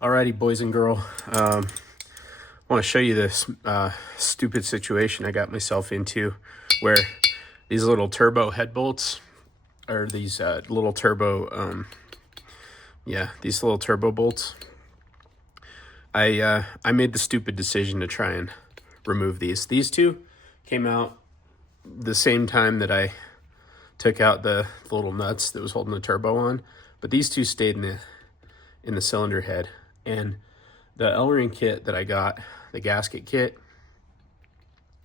Alrighty, boys and girl. I want to show you this stupid situation I got myself into, where these little turbo head bolts, or these little turbo, these little turbo bolts. I made the stupid decision to try and remove these. These two came out the same time that I took out the little nuts that was holding the turbo on, but these two stayed in the cylinder head. And the L-ring kit that I got, the gasket kit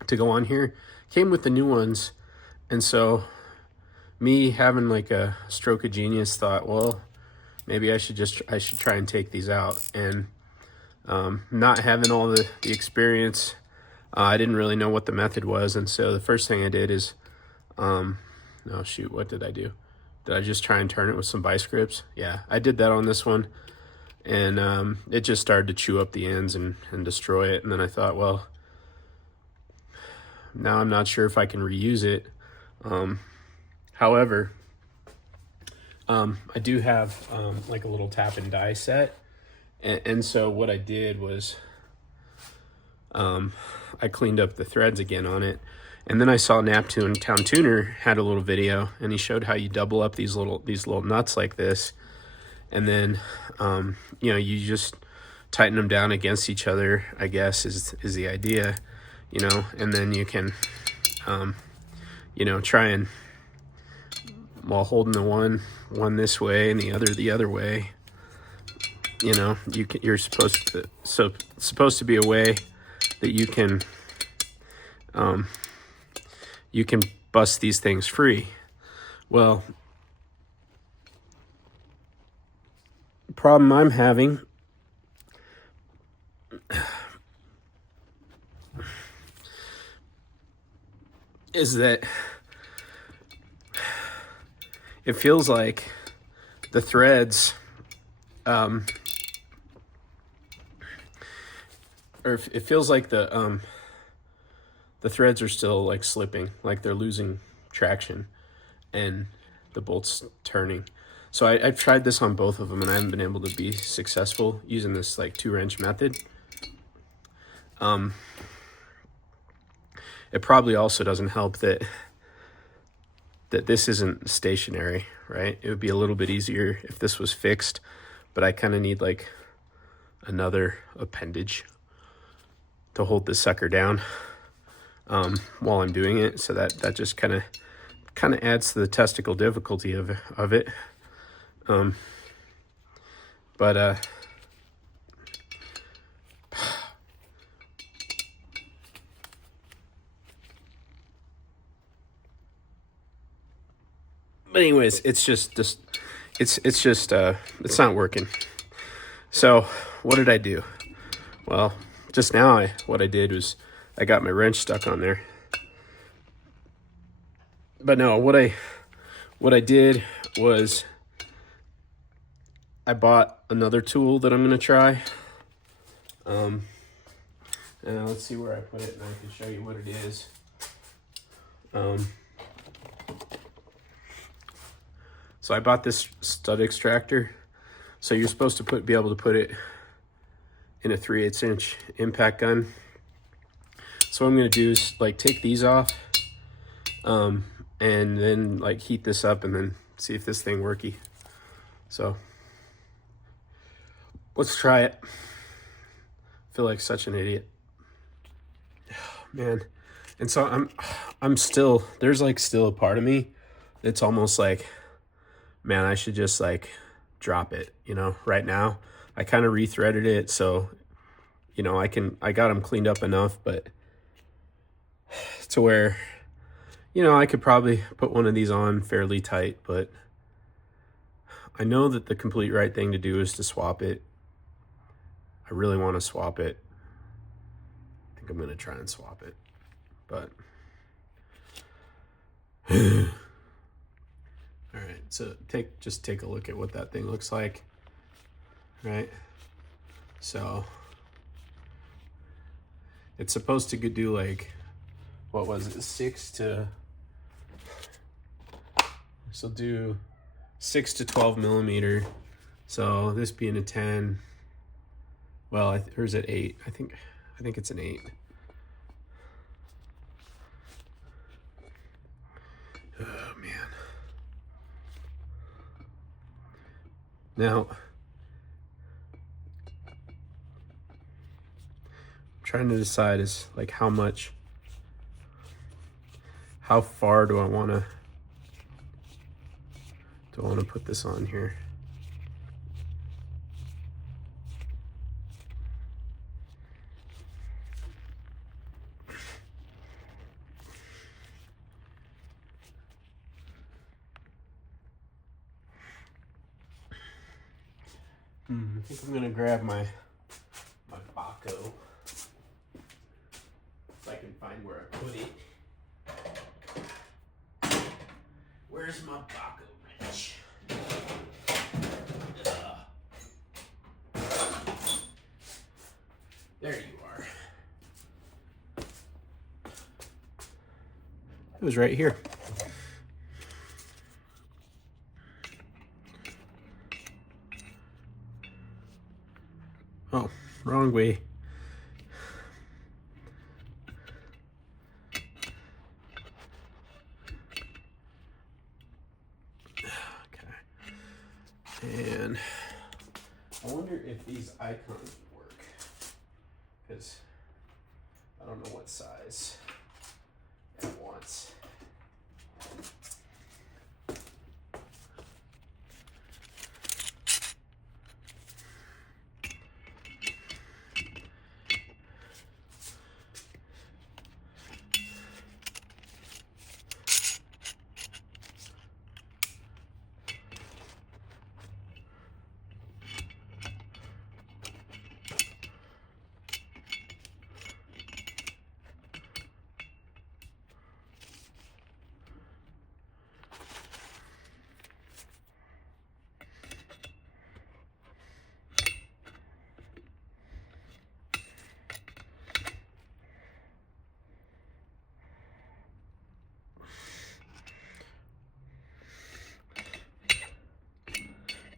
to go on here, came with the new ones. And so me having like a stroke of genius thought, well, maybe I should try and take these out. And not having all the experience, I didn't really know what the method was. And so the first thing I did is, no, shoot, what did I do? Did I just try and turn it with some vice grips? Yeah, I did that on this one. And it just started to chew up the ends and destroy it. And then I thought, well, now I'm not sure if I can reuse it. However, I do have like a little tap and die set. And so what I did was I cleaned up the threads again on it. And then I saw Naptoon Town Tuner had a little video, and he showed how you double up these little nuts like this. And then, you just tighten them down against each other, I guess, is the idea, and then you can, try and, while holding the one this way and the other way, you're supposed to be a way that you can bust these things free. Well, problem I'm having is that it feels like the threads or it feels like the threads are still like slipping, like they're losing traction and the bolt's turning. So I've tried this on both of them, and I haven't been able to be successful using this like 2-wrench method. It probably also doesn't help that this isn't stationary, right? It would be a little bit easier if this was fixed, but I kind of need like another appendage to hold this sucker down while I'm doing it. So that just kind of adds to the testicle difficulty of it. But anyways, it's not working. So what did I do? Well, just now what I did was I got my wrench stuck on there. But no, what I did was I bought another tool that I'm going to try. And let's see where I put it, and I can show you what it is. So I bought this stud extractor. So you're supposed to be able to put it in a 3/8 inch impact gun. So what I'm going to do is like take these off, and then like heat this up and then see if this thing worky. So let's try it. I feel like such an idiot. Man. And so I'm still, there's like still a part of me that's almost like, man, I should just like drop it, right now. I kind of rethreaded it, so, I got them cleaned up enough, but to where, I could probably put one of these on fairly tight, but I know that the complete right thing to do is to swap it. I really want to swap it. I think I'm going to try and swap it, but all right, so just take a look at what that thing looks like, right? So it's supposed to do like, what was it, 6 to 12 millimeter. So this being a 10, Well, or is it 8? I think it's an 8. Oh man. Now, I'm trying to decide is like how far do I want to put this on here? I think I'm gonna grab my Baco. If I can find where I put it. Where's my Baco wrench? There you are. It was right here. Oh, wrong way. Okay. And I wonder if these icons work, because I don't know what size it wants.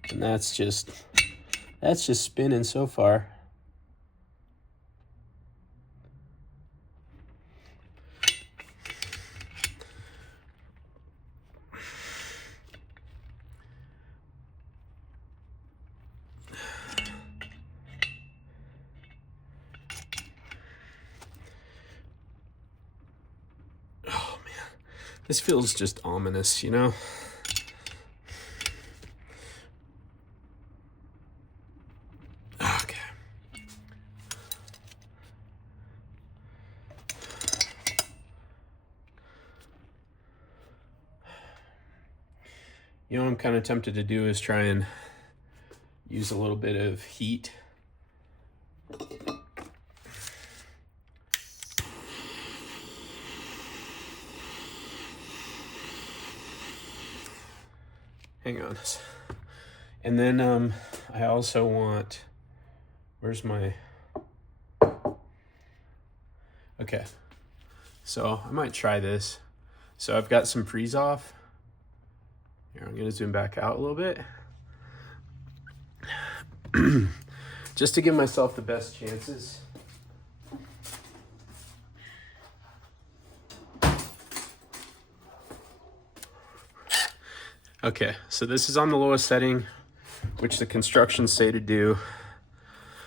And that's just spinning so far. Oh man, this feels just ominous, you know? You know what I'm kind of tempted to do is try and use a little bit of heat. Hang on. And then I also want, where's my, okay. So I might try this. So I've got some freeze off. Here, I'm gonna zoom back out a little bit. Just to give myself the best chances. Okay, so this is on the lowest setting, which the constructions say to do.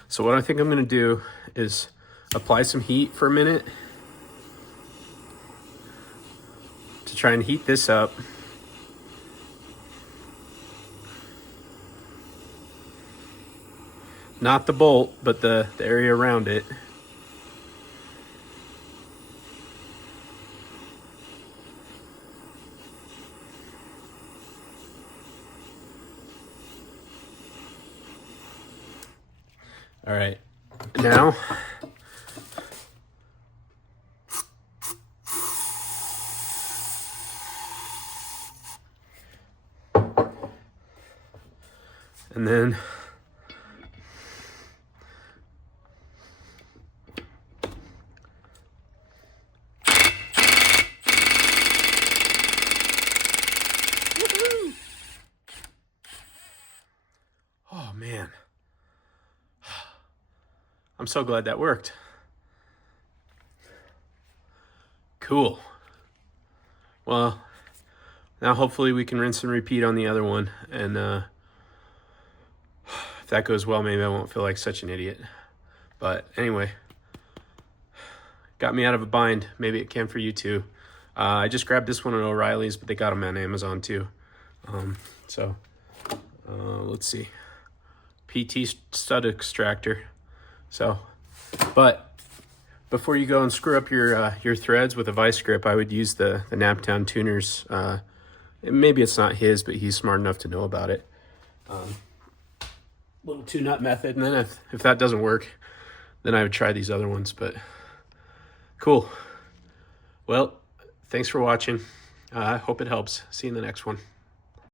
So what I think I'm gonna do is apply some heat for a minute to try and heat this up. Not the bolt, but the area around it. All right, now and then oh man. I'm so glad that worked. Cool. Well, now hopefully we can rinse and repeat on the other one, and if that goes well, maybe I won't feel like such an idiot. But anyway, got me out of a bind. Maybe it can for you too. I just grabbed this one at O'Reilly's, but they got them on Amazon too. Let's see. PT stud extractor. But before you go and screw up your threads with a vice grip, I would use the Naptown Tuner's. Maybe it's not his, but he's smart enough to know about it. Little two-nut method, and then if that doesn't work, then I would try these other ones. But cool. Well, thanks for watching. I hope it helps. See you in the next one.